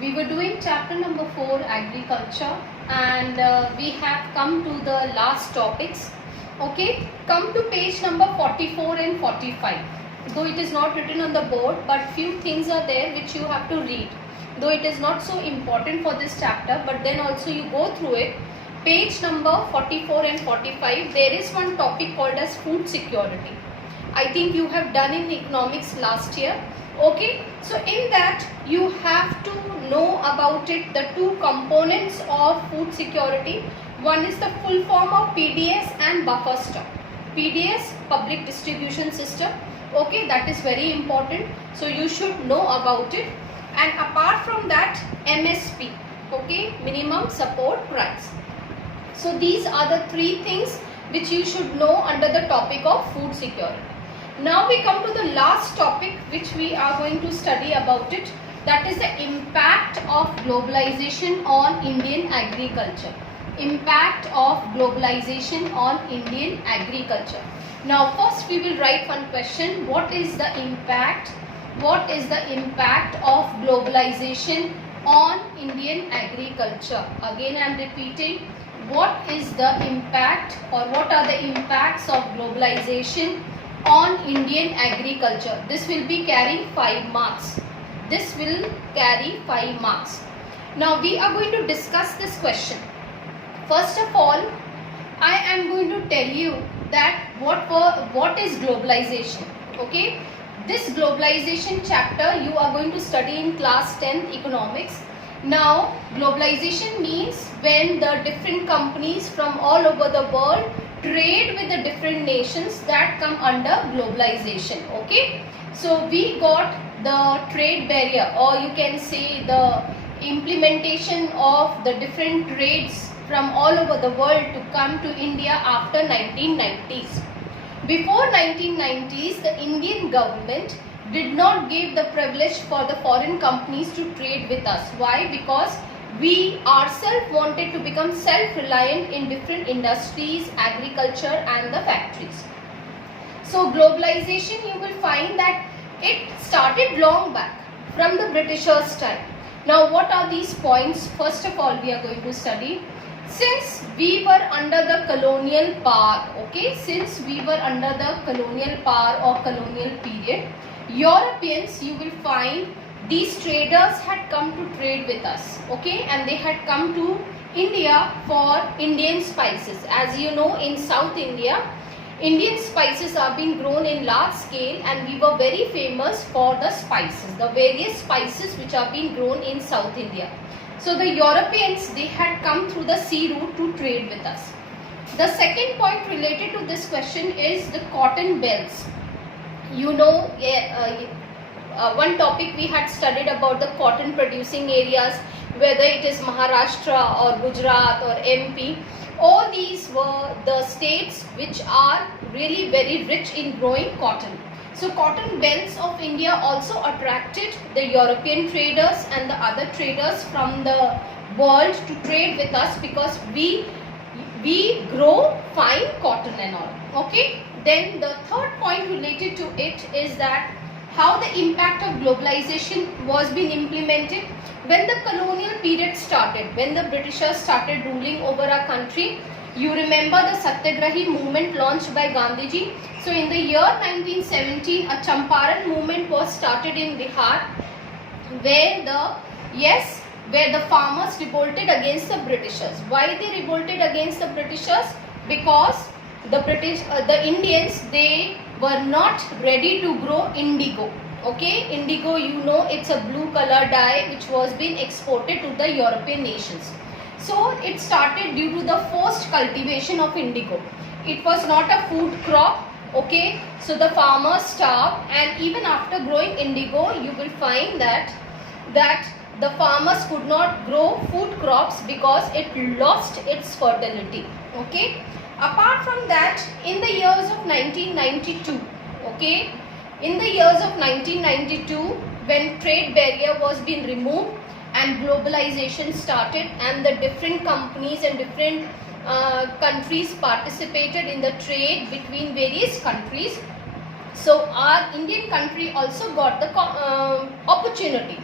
We were doing chapter number 4, agriculture, and we have come to the last topics. Okay, come to page number 44 and 45. Though it is not written on the board, but few things are there which you have to read. Though it is not so important for this chapter, but then also you go through it. Page number 44 and 45, there is one topic called as food security. I think you have done in economics last year. Okay, so in that you have to know about it, the two components of food security. One is the full form of PDS and buffer stock. PDS, public distribution system. Okay, that is very important. So you should know about it. And apart from that, MSP. Okay, minimum support price. So these are the three things which you should know under the topic of food security. Now we come to the last topic which we are going to study about it, that is the impact of globalization on Indian agriculture. Impact of globalization on Indian agriculture. Now first we will write one question. What is the impact? What is the impact of globalization on Indian agriculture? Again I am repeating. What is the impact or what are the impacts of globalization on Indian agriculture? This will be carrying 5 marks. This will carry 5 marks. Now we are going to discuss this question. First of all, I am going to tell you that what is globalization. Okay, this globalization chapter you are going to study in class 10th economics. Now globalization means when the different companies from all over the world trade with the different nations, that come under globalization. Okay, so we got the trade barrier, or you can say the implementation of the different trades from all over the world to come to India after 1990s. Before 1990s, the Indian government did not give the privilege for the foreign companies to trade with us. Why? Because we ourselves wanted to become self-reliant in different industries, agriculture and the factories. So globalization, you will find that it started long back from the Britishers' time. Now what are these points? First of all, we are going to study. Since we were under the colonial power, okay, since we were under the colonial power or colonial period, Europeans, you will find, these traders had come to trade with us, okay, and they had come to India for Indian spices. As you know, in South India, Indian spices are being grown in large scale, and we were very famous for the spices, the various spices which are being grown in South India. So the Europeans, they had come through the sea route to trade with us. The second point related to this question is the cotton belts. You know, one topic we had studied about the cotton producing areas, whether it is Maharashtra or Gujarat or MP. All these were the states which are really very rich in growing cotton. So cotton belts of India also attracted the European traders and the other traders from the world to trade with us, because we grow fine cotton and all. Okay. Then the third point related to it is that how the impact of globalization was being implemented when the colonial period started, when the Britishers started ruling over our country. You remember the Satyagrahi movement launched by Gandhiji. So in the year 1917, a Champaran movement was started in Bihar, where the farmers revolted against the Britishers. Why they revolted against the Britishers? Because the Indians, they were not ready to grow indigo. Okay, indigo, you know, it's a blue color dye which was being exported to the European nations. So it started due to the forced cultivation of indigo. It was not a food crop. Okay, so the farmers starved, and even after growing indigo, you will find that the farmers could not grow food crops because it lost its fertility. Okay. Apart from that, in the years of 1992, okay, in the years of 1992, when trade barrier was being removed and globalization started, and the different companies and different countries participated in the trade between various countries. So our Indian country also got the opportunity.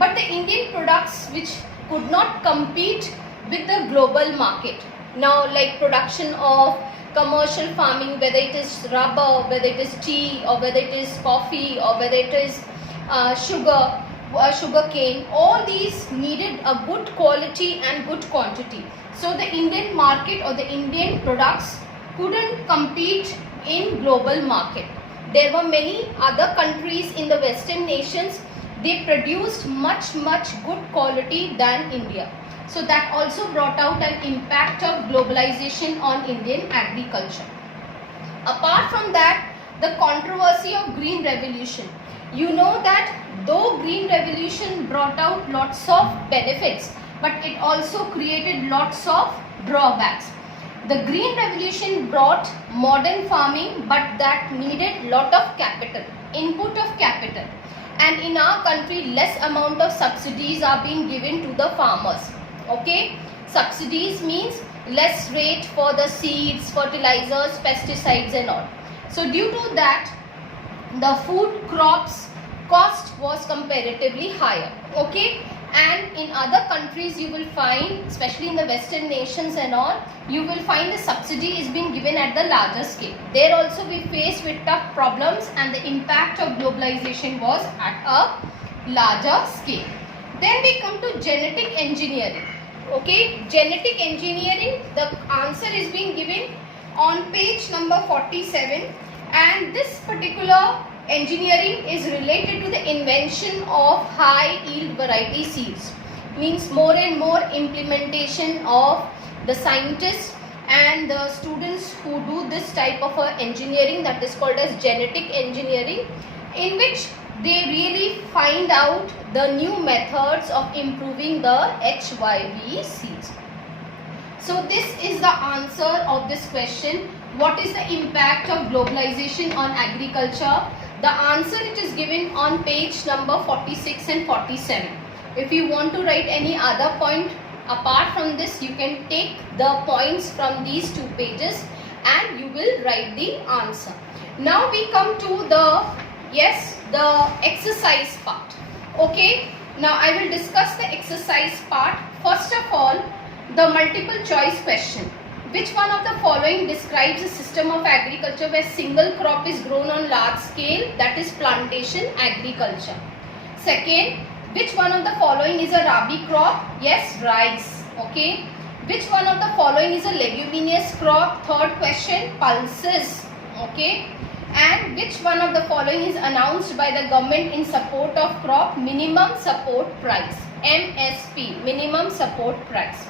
but the Indian products which could not compete with the global market. Now, like production of commercial farming, whether it is rubber, whether it is tea, or whether it is coffee, or whether it is sugar cane, all these needed a good quality and good quantity. So the Indian market or the Indian products couldn't compete in global market. There were many other countries in the Western nations, they produced much good quality than India. So that also brought out an impact of globalization on Indian agriculture. Apart from that, the controversy of Green Revolution. You know that though Green Revolution brought out lots of benefits, but it also created lots of drawbacks. The Green Revolution brought modern farming, but that needed lot of capital, input of capital. And in our country, less amount of subsidies are being given to the farmers. Okay, subsidies means less rate for the seeds, fertilizers, pesticides and all. So due to that, the food crops cost was comparatively higher. Okay, and in other countries you will find, especially in the Western nations and all, you will find the subsidy is being given at the larger scale. There also we faced with tough problems, and the impact of globalization was at a larger scale. Then we come to genetic engineering. Okay, genetic engineering, the answer is being given on page number 47, and this particular engineering is related to the invention of high yield variety seeds. Means more and more implementation of the scientists and the students who do this type of engineering, that is called as genetic engineering, in which they really find out the new methods of improving the HYV seeds. So this is the answer of this question. What is the impact of globalization on agriculture? The answer it is given on page number 46 and 47. If you want to write any other point apart from this, you can take the points from these two pages and you will write the answer. Now we come to the exercise part. Okay, now I will discuss the exercise part. First of all, the multiple choice question. Which one of the following describes a system of agriculture where single crop is grown on large scale, that is plantation agriculture? Second, which one of the following is a rabi crop? Yes, rice. Okay. Which one of the following is a leguminous crop? Third question, pulses. Okay. And which one of the following is announced by the government in support of crop? Minimum support price, MSP, minimum support price.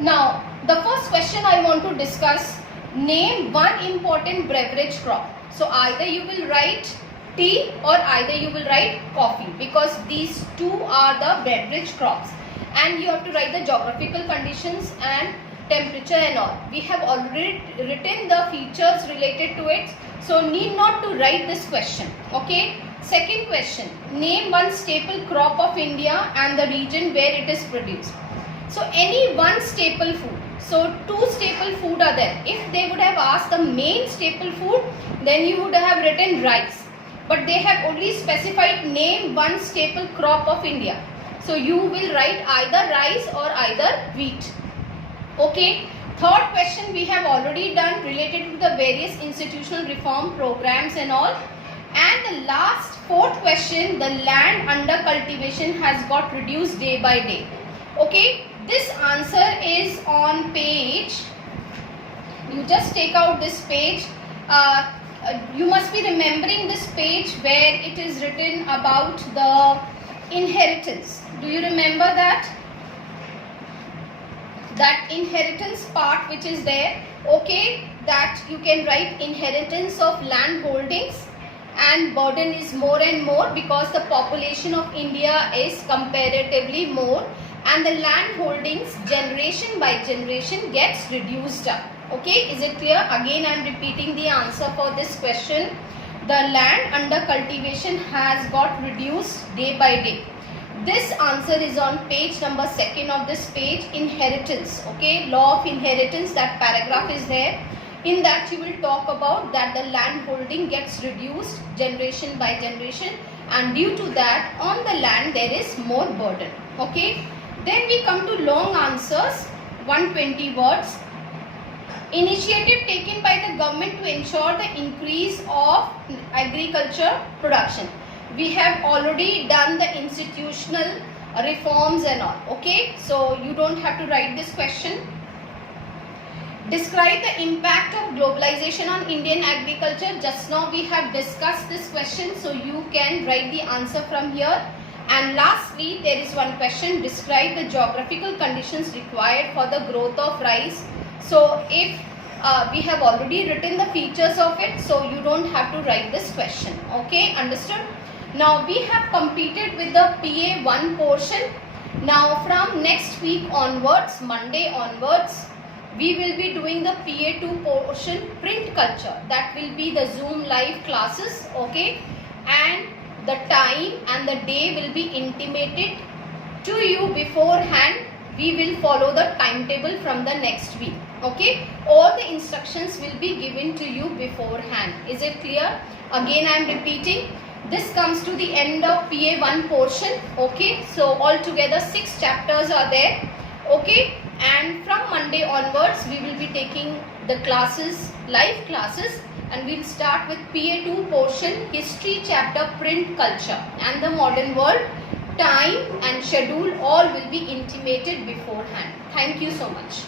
Now, the first question I want to discuss, name one important beverage crop. So either you will write tea or either you will write coffee, because these two are the beverage crops, and you have to write the geographical conditions and temperature and all. We have already written the features related to it, so need not to write this question. Okay. Second question, name one staple crop of India and the region where it is produced. So any one staple food. So two staple food are there. If they would have asked the main staple food, then you would have written rice. But they have only specified name one staple crop of India. So you will write either rice or either wheat. Okay. Third question we have already done, related to the various institutional reform programs and all. And the last, fourth question, the land under cultivation has got reduced day by day. Okay. This answer is on page, you just take out this page, you must be remembering this page where it is written about the inheritance. Do you remember that? That inheritance part which is there, okay, that you can write inheritance of land holdings, and burden is more and more because the population of India is comparatively more, and the land holdings generation by generation gets reduced up. Okay, is it clear? Again I am repeating the answer for this question. The land under cultivation has got reduced day by day. This answer is on page number 2 of this page, inheritance. Okay, law of inheritance, that paragraph is there. In that you will talk about that the land holding gets reduced generation by generation, and due to that on the land there is more burden. Okay, then we come to long answers, 120 words. Initiative taken by the government to ensure the increase of agriculture production. We have already done the institutional reforms and all. Okay, so you don't have to write this question. Describe the impact of globalization on Indian agriculture. Just now we have discussed this question, so you can write the answer from here. And lastly, there is one question. Describe the geographical conditions required for the growth of rice. So if we have already written the features of it, so you don't have to write this question. Okay, understood? Now we have completed with the PA1 portion. Now from next week onwards, Monday onwards, we will be doing the PA2 portion, print culture. That will be the Zoom live classes. Okay, and the time and the day will be intimated to you beforehand. We will follow the timetable from the next week. Okay, all the instructions will be given to you beforehand. Is it clear? Again I am repeating, this comes to the end of PA1 portion. Okay, so altogether 6 chapters are there. Okay, and from Monday onwards we will be taking the classes, live classes, and we'll start with PA2 portion, history chapter, print culture and the modern world. Time and schedule all will be intimated beforehand. Thank you so much.